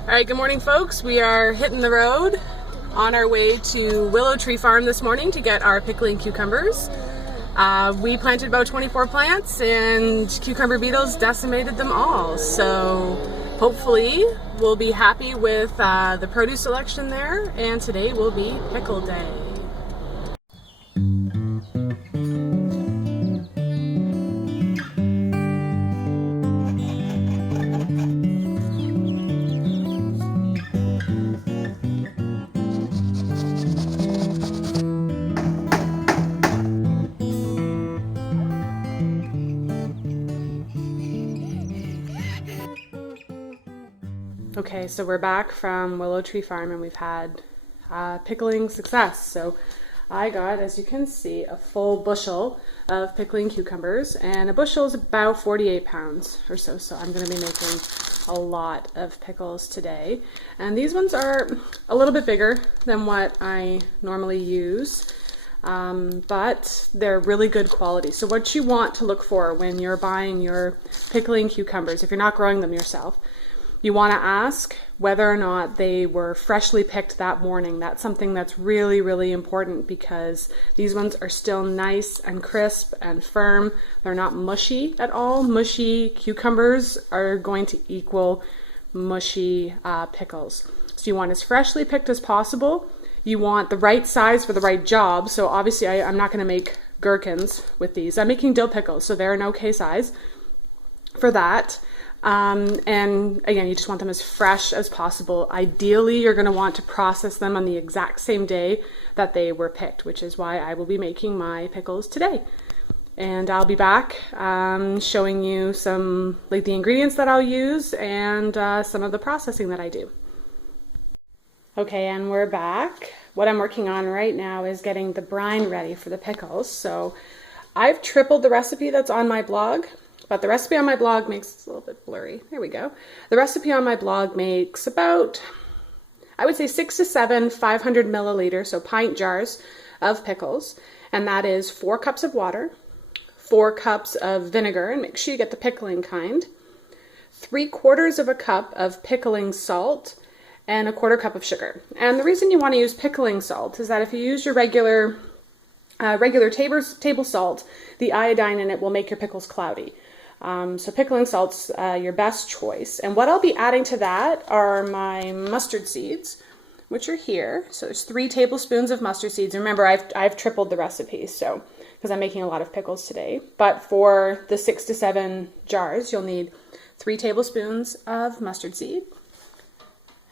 All right, good morning, folks. We are hitting the road on our way to Willow Tree Farm this morning to get our pickling cucumbers. We planted about 24 plants and cucumber beetles decimated them all. So hopefully we'll be happy with the produce selection there, and today will be pickle day. Okay, so we're back from Willow Tree Farm and we've had pickling success. So I got, as you can see, a full bushel of pickling cucumbers, and a bushel is about 48 pounds or so. So I'm going to be making a lot of pickles today. And these ones are a little bit bigger than what I normally use, but they're really good quality. So what you want to look for when you're buying your pickling cucumbers, if you're not growing them yourself, you want to ask whether or not they were freshly picked that morning. That's something that's really, really important because these ones are still nice and crisp and firm. They're not mushy at all. Mushy cucumbers are going to equal mushy pickles. So you want as freshly picked as possible. You want the right size for the right job. So obviously I'm not going to make gherkins with these. I'm making dill pickles, so they're an okay size for that. And again, you just want them as fresh as possible. Ideally, you're going to want to process them on the exact same day that they were picked, which is why I will be making my pickles today. And I'll be back showing you some, like, the ingredients that I'll use and some of the processing that I do. Okay, and we're back. What I'm working on right now is getting the brine ready for the pickles. So I've tripled the recipe that's on my blog. But the recipe on my blog makes, it's a little bit blurry, there we go. The recipe on my blog makes about, I would say 6 to 7 500 milliliter, so pint jars of pickles. And that is 4 cups of water, 4 cups of vinegar, and make sure you get the pickling kind, 3/4 of a cup of pickling salt, and 1/4 cup of sugar. And the reason you want to use pickling salt is that if you use your regular table salt, the iodine in it will make your pickles cloudy. So pickling salt's your best choice. And what I'll be adding to that are my mustard seeds, which are here. So there's 3 tablespoons of mustard seeds. And remember, I've tripled the recipe, so because I'm making a lot of pickles today. But for the 6 to 7 jars, you'll need 3 tablespoons of mustard seed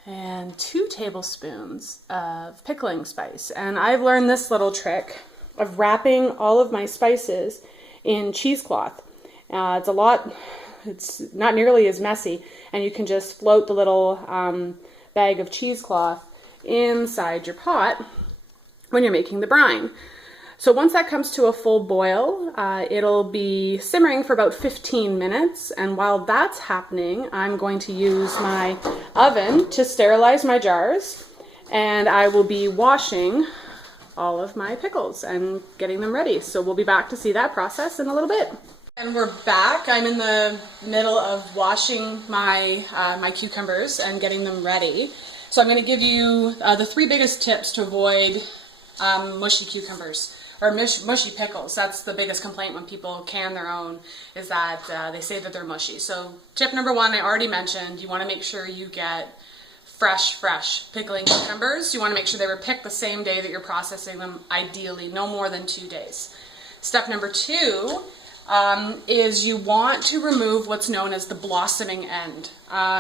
and 2 tablespoons of pickling spice. And I've learned this little trick of wrapping all of my spices in cheesecloth. It's not nearly as messy, and you can just float the little bag of cheesecloth inside your pot when you're making the brine. So once that comes to a full boil, it'll be simmering for about 15 minutes, and while that's happening, I'm going to use my oven to sterilize my jars, and I will be washing all of my pickles and getting them ready. So we'll be back to see that process in a little bit. And we're back. I'm in the middle of washing my my cucumbers and getting them ready. So I'm going to give you the 3 biggest tips to avoid mushy cucumbers or mushy pickles. That's the biggest complaint when people can their own, is that they say that they're mushy. So tip number 1, I already mentioned, you want to make sure you get fresh pickling cucumbers. You want to make sure they were picked the same day that you're processing them, ideally no more than 2 days. Step number 2 is you want to remove what's known as the blossoming end.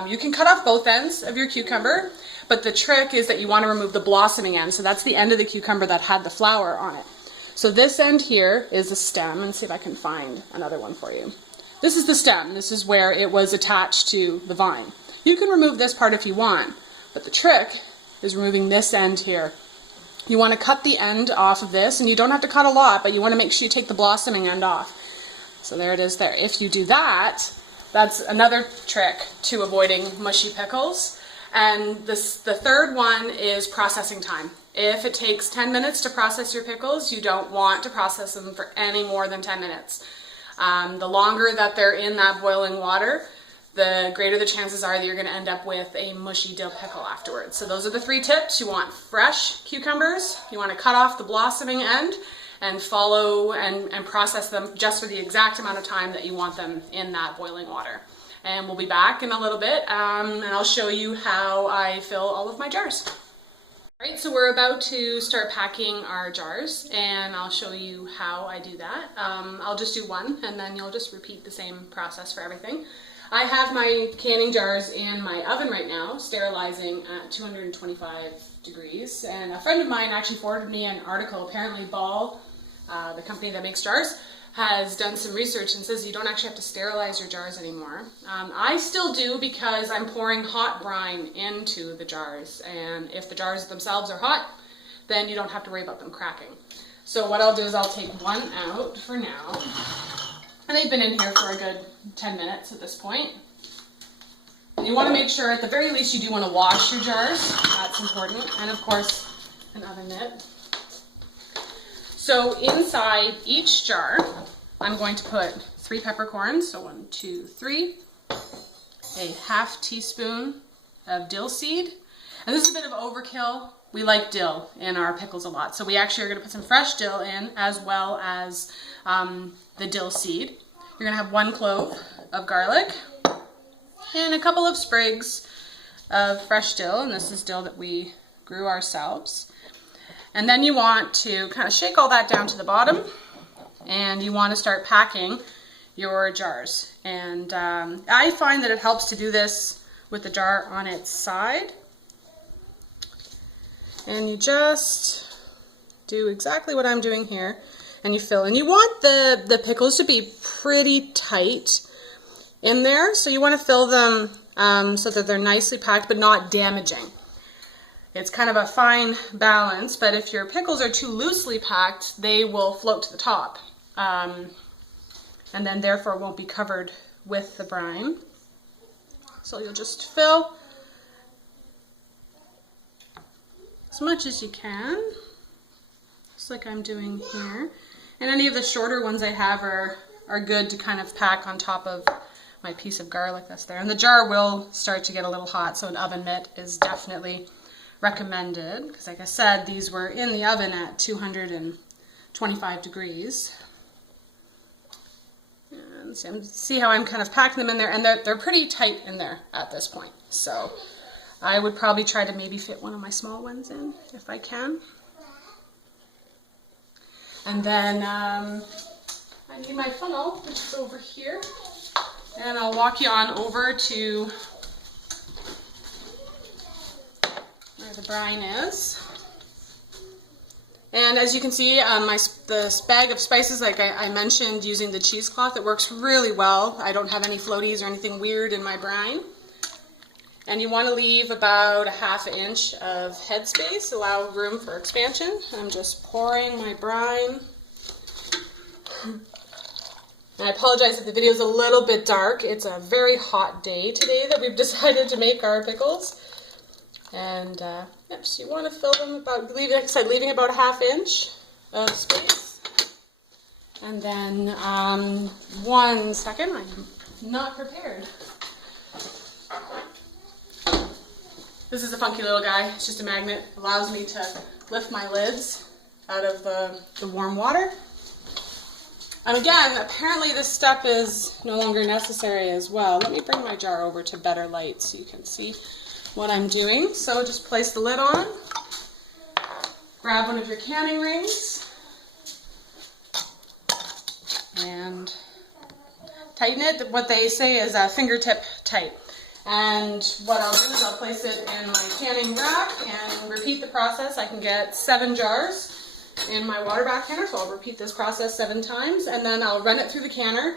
You can cut off both ends of your cucumber, but the trick is that you want to remove the blossoming end. So that's the end of the cucumber that had the flower on it. So this end here is the stem, and see if I can find another one for you. This is the stem. This is where it was attached to the vine. You can remove this part if you want, but the trick is removing this end here. You want to cut the end off of this, and you don't have to cut a lot, but you want to make sure you take the blossoming end off. So there it is there. If you do that, that's another trick to avoiding mushy pickles. And the 3rd one is processing time. If it takes 10 minutes to process your pickles, you don't want to process them for any more than 10 minutes. The longer that they're in that boiling water, the greater the chances are that you're going to end up with a mushy dill pickle afterwards. So those are the 3 tips. You want fresh cucumbers, you want to cut off the blossoming end, and follow and process them just for the exact amount of time that you want them in that boiling water. And we'll be back in a little bit, and I'll show you how I fill all of my jars. All right, so we're about to start packing our jars, and I'll show you how I do that. I'll just do one, and then you'll just repeat the same process for everything. I have my canning jars in my oven right now, sterilizing at 225 degrees, and a friend of mine actually forwarded me an article. Apparently Ball, the company that makes jars, has done some research and says you don't actually have to sterilize your jars anymore. I still do because I'm pouring hot brine into the jars, and if the jars themselves are hot, then you don't have to worry about them cracking. So what I'll do is I'll take one out for now. And they've been in here for a good 10 minutes at this point. And you want to make sure, at the very least, you do want to wash your jars. That's important. And of course, an oven mitt. So inside each jar, I'm going to put 3 peppercorns. So 1, 2, 3. A half teaspoon of dill seed. And this is a bit of overkill. We like dill in our pickles a lot. So we actually are going to put some fresh dill in, as well as the dill seed. You're going to have 1 clove of garlic and a couple of sprigs of fresh dill, and this is dill that we grew ourselves. And then you want to kind of shake all that down to the bottom, and you want to start packing your jars. And I find that it helps to do this with the jar on its side. And you just do exactly what I'm doing here. And you fill, and you want the pickles to be pretty tight in there, so you want to fill them so that they're nicely packed but not damaging. It's kind of a fine balance, but if your pickles are too loosely packed, they will float to the top, and then therefore won't be covered with the brine. So you'll just fill as much as you can, just like I'm doing here. And any of the shorter ones I have are good to kind of pack on top of my piece of garlic that's there. And the jar will start to get a little hot, so an oven mitt is definitely recommended. Because like I said, these were in the oven at 225 degrees. And see how I'm kind of packing them in there, and they're pretty tight in there at this point. So I would probably try to maybe fit one of my small ones in if I can. And then I need my funnel, which is over here. And I'll walk you on over to where the brine is. And as you can see, this bag of spices, like I mentioned, using the cheesecloth, it works really well. I don't have any floaties or anything weird in my brine. And you want to leave about a ½ inch of headspace, allow room for expansion. I'm just pouring my brine. And I apologize if the video is a little bit dark. It's a very hot day today that we've decided to make our pickles. And yep, so you want to fill them about, like I said, leaving about a ½ inch of space. And then 1 second, I'm not prepared. This is a funky little guy. It's just a magnet. Allows me to lift my lids out of the warm water. And again, apparently this step is no longer necessary as well. Let me bring my jar over to better light so you can see what I'm doing. So just place the lid on. Grab one of your canning rings. And tighten it. What they say is fingertip tight. And what I'll do is I'll place it in my canning rack and repeat the process. I can get 7 jars in my water bath canner, so I'll repeat this process 7 times, and then I'll run it through the canner.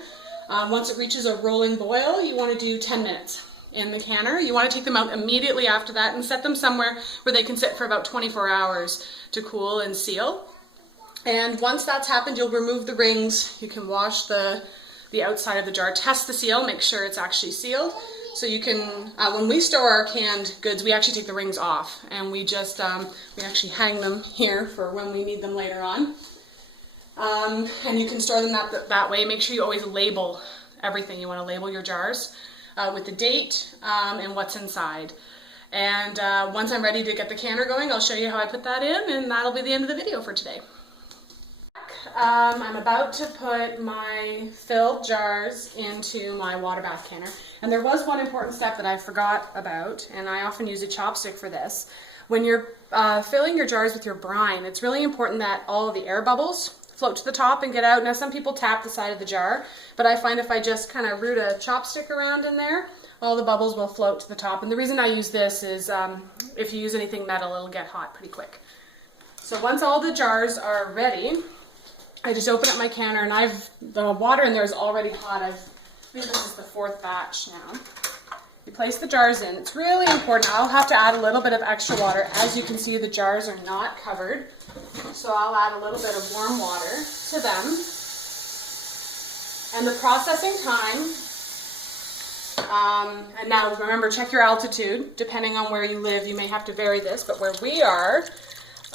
Once it reaches a rolling boil, you want to do 10 minutes in the canner. You want to take them out immediately after that and set them somewhere where they can sit for about 24 hours to cool and seal. And once that's happened, you'll remove the rings. You can wash the outside of the jar, test the seal, make sure it's actually sealed. So you can, when we store our canned goods, we actually take the rings off, and we just, we actually hang them here for when we need them later on. And you can store them that way. Make sure you always label everything. You want to label your jars. with the date and what's inside. And once I'm ready to get the canner going, I'll show you how I put that in, and that'll be the end of the video for today. I'm about to put my filled jars into my water bath canner. And there was one important step that I forgot about, and I often use a chopstick for this. When you're filling your jars with your brine, it's really important that all of the air bubbles float to the top and get out. Now some people tap the side of the jar, but I find if I just kind of root a chopstick around in there, all the bubbles will float to the top. And the reason I use this is if you use anything metal, it'll get hot pretty quick. So once all the jars are ready, I just open up my canner, and the water in there is already hot. I think this is the 4th batch now. You place the jars in. It's really important. I'll have to add a little bit of extra water. As you can see, the jars are not covered. So I'll add a little bit of warm water to them. And the processing time, and now remember, check your altitude. Depending on where you live, you may have to vary this, but where we are,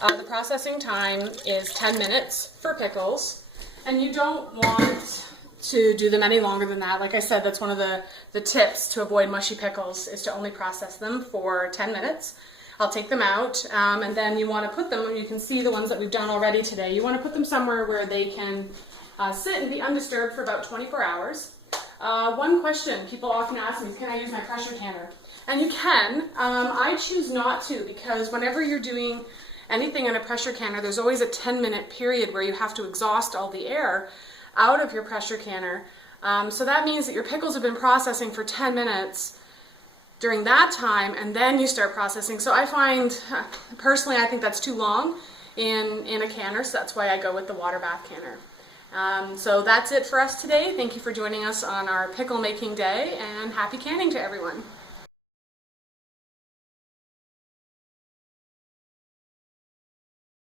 the processing time is 10 minutes for pickles, and you don't want to do them any longer than that. Like I said, that's one of the tips to avoid mushy pickles, is to only process them for 10 minutes. I'll take them out, and then you want to put them, you can see the ones that we've done already today, you want to put them somewhere where they can sit and be undisturbed for about 24 hours. One question people often ask me is, can I use my pressure canner? And you can. I choose not to, because whenever you're doing anything in a pressure canner, there's always a 10-minute period where you have to exhaust all the air out of your pressure canner. So that means that your pickles have been processing for 10 minutes during that time, and then you start processing. So I find, personally, I think that's too long in a canner, so that's why I go with the water bath canner. So that's it for us today. Thank you for joining us on our pickle making day, and happy canning to everyone.